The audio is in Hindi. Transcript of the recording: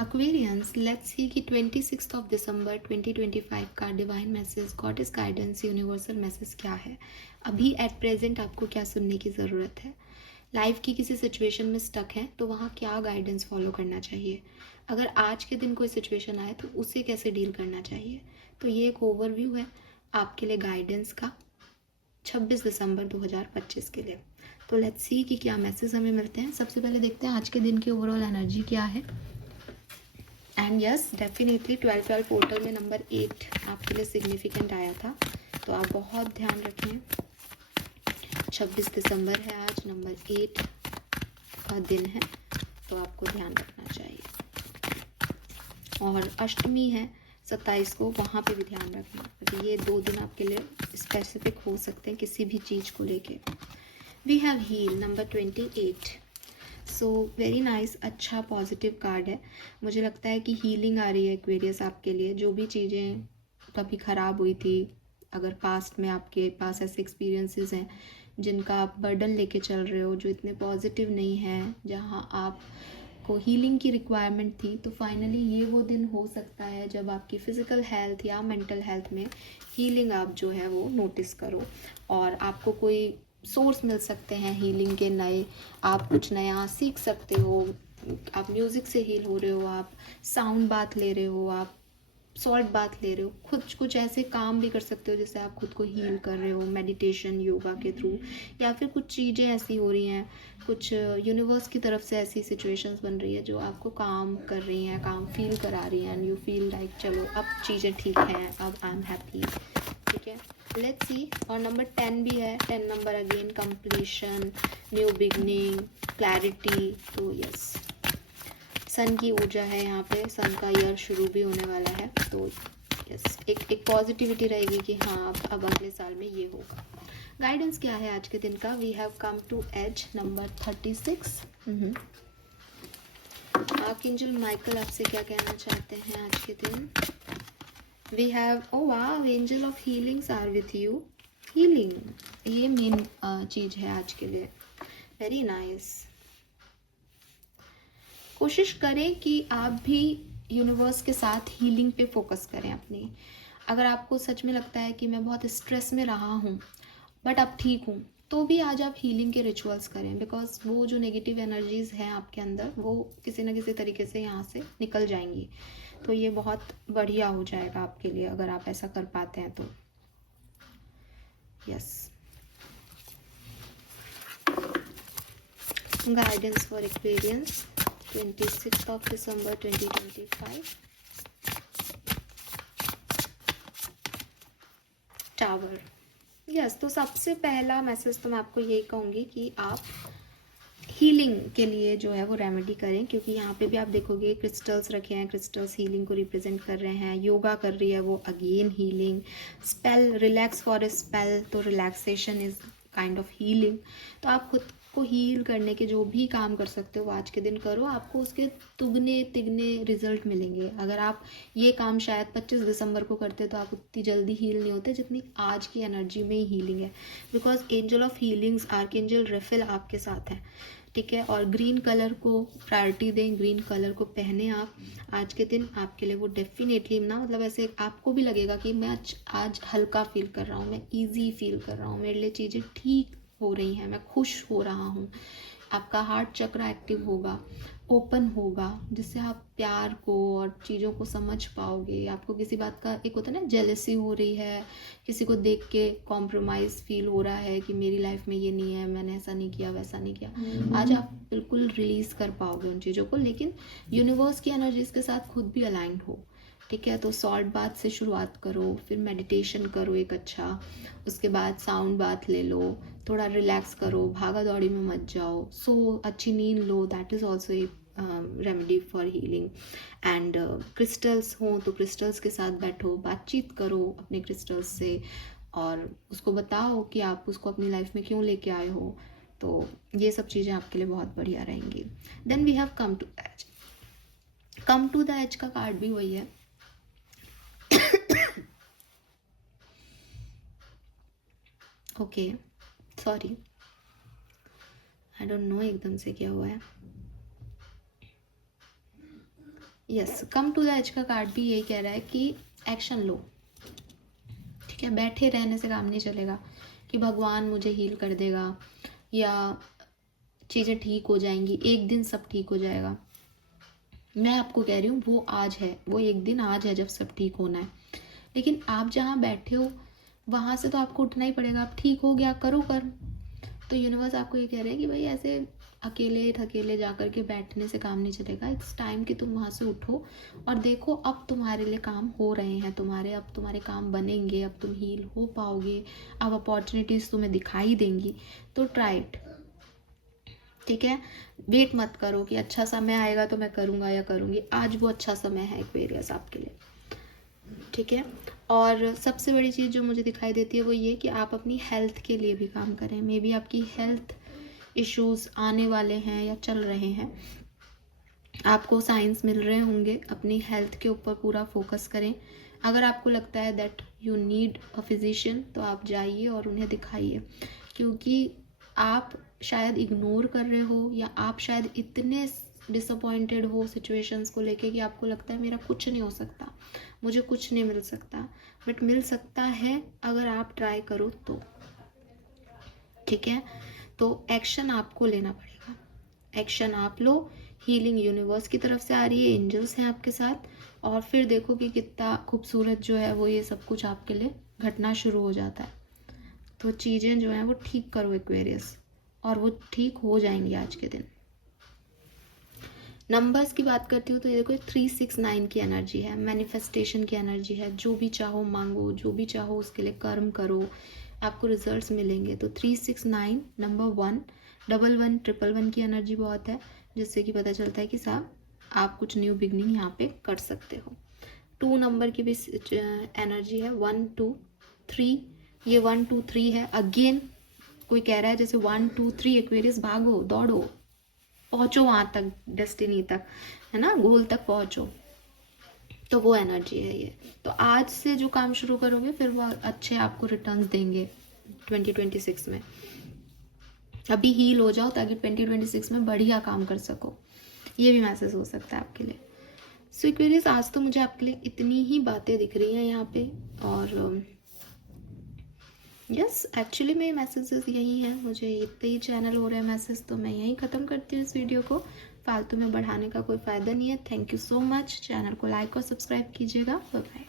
Aquarians, let's see कि 26 ऑफ दिसंबर 2025 का divine message, goddess guidance, universal message क्या है। अभी एट प्रेजेंट आपको क्या सुनने की ज़रूरत है। लाइफ की किसी सिचुएशन में स्टक है तो वहाँ क्या गाइडेंस फॉलो करना चाहिए। अगर आज के दिन कोई सिचुएशन आए तो उसे कैसे डील करना चाहिए। तो ये एक ओवरव्यू है आपके लिए गाइडेंस का 26 दिसंबर 2025 के लिए। तो लेट्स सी कि क्या मैसेज हमें मिलते हैं। सबसे पहले देखते हैं आज के दिन की ओवरऑल एनर्जी क्या है। एंड यस, डेफिनेटली 12 पोर्टल में नंबर 8 आपके लिए सिग्निफिकेंट आया था, तो आप बहुत ध्यान रखें। 26 दिसंबर है आज, नंबर 8 का दिन है, तो आपको ध्यान रखना चाहिए। और अष्टमी है 27 को, वहाँ पे भी ध्यान रखना, क्योंकि ये 2 दिन आपके लिए स्पेसिफिक हो सकते हैं किसी भी चीज़ को लेके। We have heal number 28। So very nice, अच्छा पॉजिटिव कार्ड है। मुझे लगता है कि हीलिंग आ रही है एक्वेरियस आपके लिए। जो भी चीज़ें कभी ख़राब हुई थी, अगर पास्ट में आपके पास ऐसे एक्सपीरियंसेस हैं जिनका आप बर्डन लेके चल रहे हो, जो इतने पॉजिटिव नहीं है, जहाँ आप को हीलिंग की रिक्वायरमेंट थी, तो फाइनली ये वो दिन हो सकता है जब आपकी फ़िज़िकल हेल्थ या मेंटल हेल्थ में हीलिंग आप जो है वो नोटिस करो, और आपको कोई सोर्स मिल सकते हैं हीलिंग के नए। आप कुछ नया सीख सकते हो, आप म्यूज़िक से हील हो रहे हो, आप साउंड बाथ ले रहे हो, आप सॉल्ट बाथ ले रहे हो, खुद कुछ ऐसे काम भी कर सकते हो जिससे आप खुद को हील कर रहे हो, मेडिटेशन योगा के थ्रू, या फिर कुछ चीज़ें ऐसी हो रही हैं, कुछ यूनिवर्स की तरफ से ऐसी सिचुएशंस बन रही है जो आपको काम कर रही हैं, काम फील करा रही हैं, एंड यू फील लाइक चलो अब चीज़ें ठीक हैं, अब आई एम हैप्पी। ठीक है, लेट्स सी। और नंबर 10 भी है, 10 number again completion, new beginning, clarity. तो यस, सन की ऊर्जा है यहाँ पे, सन का ईयर शुरू भी होने वाला है, तो यस एक पॉजिटिविटी रहेगी कि हाँ अब अगले साल में ये होगा। गाइडेंस क्या है आज के दिन का। We have come to edge number 36। Archangel Michael आपसे क्या कहना चाहते हैं आज के दिन। वी हैव, ओ वाह, angel of healings are with you. Healing, ये मेन चीज़ है आज के लिए। Very nice. कोशिश करें कि आप भी यूनिवर्स के साथ हीलिंग पे फोकस करें अपनी। अगर आपको सच में लगता है कि मैं बहुत स्ट्रेस में रहा हूँ बट अब ठीक हूँ, तो भी आज आप हीलिंग के रिचुअल्स करें, बिकॉज वो जो नेगेटिव एनर्जीज़ हैं आपके अंदर, वो किसी न किसी तरीके से यहाँ से निकल जाएंगी। तो ये बहुत बढ़िया हो जाएगा आपके लिए अगर आप ऐसा कर पाते हैं तो। Yes, guidance for experience 26 of December 2025। Tower, yes. तो सबसे पहला मैसेज तो मैं आपको यही कहूँगी कि आप हीलिंग के लिए जो है वो रेमेडी करें, क्योंकि यहाँ पे भी आप देखोगे क्रिस्टल्स रखे हैं, क्रिस्टल्स हीलिंग को रिप्रेजेंट कर रहे हैं। योगा कर रही है वो, again healing. Spell, relax for a spell, तो relaxation is kind of healing. तो आप खुद को हील करने के जो भी काम कर सकते हो आज के दिन करो, आपको उसके दुगने तिगने रिजल्ट मिलेंगे। अगर आप ये काम शायद 25 दिसंबर को करते तो आप उतनी जल्दी हील नहीं होते जितनी आज की एनर्जी में ही हीलिंग है, because angel of healings archangel रेफेल आपके साथ है। ठीक है, और ग्रीन कलर को प्रायोरिटी दें, ग्रीन कलर को पहने आप। आज के दिन आपके लिए वो डेफिनेटली ना, मतलब ऐसे आपको भी लगेगा कि मैं आज हल्का फील कर रहा हूँ, मैं इजी फील कर रहा हूँ, मेरे लिए चीज़ें ठीक हो रही हैं, मैं खुश हो रहा हूँ। आपका हार्ट चक्र एक्टिव होगा, ओपन होगा, जिससे आप प्यार को और चीज़ों को समझ पाओगे। आपको किसी बात का, एक होता है ना जेलसी हो रही है, किसी को देख के कॉम्प्रोमाइज़ फील हो रहा है कि मेरी लाइफ में ये नहीं है, मैंने ऐसा नहीं किया, वैसा नहीं किया, आज आप बिल्कुल रिलीज़ कर पाओगे उन चीज़ों को, लेकिन यूनिवर्स की एनर्जीज के साथ खुद भी अलाइंड हो। ठीक है, तो सॉल्ट बाथ से शुरुआत करो, फिर मेडिटेशन करो एक अच्छा, उसके बाद साउंड बाथ ले लो, थोड़ा रिलैक्स करो, भागा दौड़ी में मत जाओ, सो अच्छी नींद लो, that is also a remedy for healing. And crystals हों तो क्रिस्टल्स के साथ बैठो, बातचीत करो अपने क्रिस्टल्स से, और उसको बताओ कि आप उसको अपनी लाइफ में क्यों लेके आए हो। तो ये सब चीज़ें आपके लिए बहुत बढ़िया रहेंगी। Then we have come to the edge. Come to the edge का कार्ड भी वही है। Okay, sorry, I don't know एकदम से क्या हुआ है। Yes, come to the edge का कार्ड भी यही कह रहा है कि एक्शन लो, ठीक है। बैठे रहने से काम नहीं चलेगा कि भगवान मुझे हील कर देगा या चीज़ें ठीक हो जाएंगी, एक दिन सब ठीक हो जाएगा। मैं आपको कह रही हूँ वो आज है, वो एक दिन आज है जब सब ठीक होना है। लेकिन आप जहाँ बैठे हो वहाँ से तो आपको उठना ही पड़ेगा। आप ठीक हो गया, करो कर्म। तो यूनिवर्स आपको ये कह रहे हैं कि भाई ऐसे अकेले थकेले जा कर के बैठने से काम नहीं चलेगा। इट्स टाइम कि तुम वहाँ से उठो और देखो अब तुम्हारे लिए काम हो रहे हैं, अब तुम्हारे काम बनेंगे, अब तुम हील हो पाओगे, अब अपॉर्चुनिटीज़ तुम्हें दिखाई देंगी। तो ट्राई इट, ठीक है। वेट मत करो कि अच्छा समय आएगा तो मैं करूँगा या करूँगी। आज वो अच्छा समय है एक्वेरियस आपके लिए, ठीक है। और सबसे बड़ी चीज़ जो मुझे दिखाई देती है वो ये कि आप अपनी हेल्थ के लिए भी काम करें। मे बी आपकी हेल्थ इश्यूज आने वाले हैं या चल रहे हैं, आपको साइंस मिल रहे होंगे, अपनी हेल्थ के ऊपर पूरा फोकस करें। अगर आपको लगता है that you need a physician तो आप जाइए और उन्हें दिखाइए, क्योंकि आप शायद इग्नोर कर रहे हो या आप शायद इतने डिसअपॉइंटेड हो सिचुएशंस को लेके कि आपको लगता है मेरा कुछ नहीं हो सकता, मुझे कुछ नहीं मिल सकता। बट मिल सकता है अगर आप ट्राई करो तो, ठीक है। तो एक्शन आपको लेना पड़ेगा, एक्शन आप लो। हीलिंग यूनिवर्स की तरफ से आ रही है, एंजल्स हैं आपके साथ, और फिर देखो कि कितना खूबसूरत जो है वो ये सब कुछ आपके लिए घटना शुरू हो जाता है। तो चीज़ें जो हैं वो ठीक करो एक्वेरियस, और वो ठीक हो जाएंगी आज के दिन। नंबर्स की बात करती हूँ तो ये देखो 369 की एनर्जी है, मैनिफेस्टेशन की एनर्जी है। जो भी चाहो मांगो, जो भी चाहो उसके लिए कर्म करो, आपको रिजल्ट्स मिलेंगे। तो 369 नंबर 1, 11 111 की एनर्जी बहुत है, जिससे कि पता चलता है कि साहब आप कुछ न्यू बिगनिंग यहाँ पे कर सकते हो। 2 नंबर की भी एनर्जी है, 1 2 3, ये 1 2 3 है। अगेन कोई कह रहा है जैसे 1 2 3 एक्वेरियस भागो दौड़ो, पहुंचो वहां तक, डेस्टिनी तक, है ना, गोल तक पहुंचो। तो वो एनर्जी है ये। तो आज से जो काम शुरू करोगे फिर वो अच्छे आपको रिटर्न्स देंगे 2026 में। अभी हील हो जाओ ताकि 2026 में बढ़िया काम कर सको, ये भी मैसेज हो सकता है आपके लिए। सो एक्वेरियस आज तो मुझे आपके लिए इतनी ही बातें दिख रही हैं यहाँ पे। और यस, एक्चुअली मेरे मैसेजेस यही हैं, मुझे इतने ही चैनल हो रहे हैं मैसेज, तो मैं यहीं ख़त्म करती हूँ इस वीडियो को। फालतू में बढ़ाने का कोई फ़ायदा नहीं है। Thank you so much. Channel को लाइक और सब्सक्राइब कीजिएगा। Bye bye.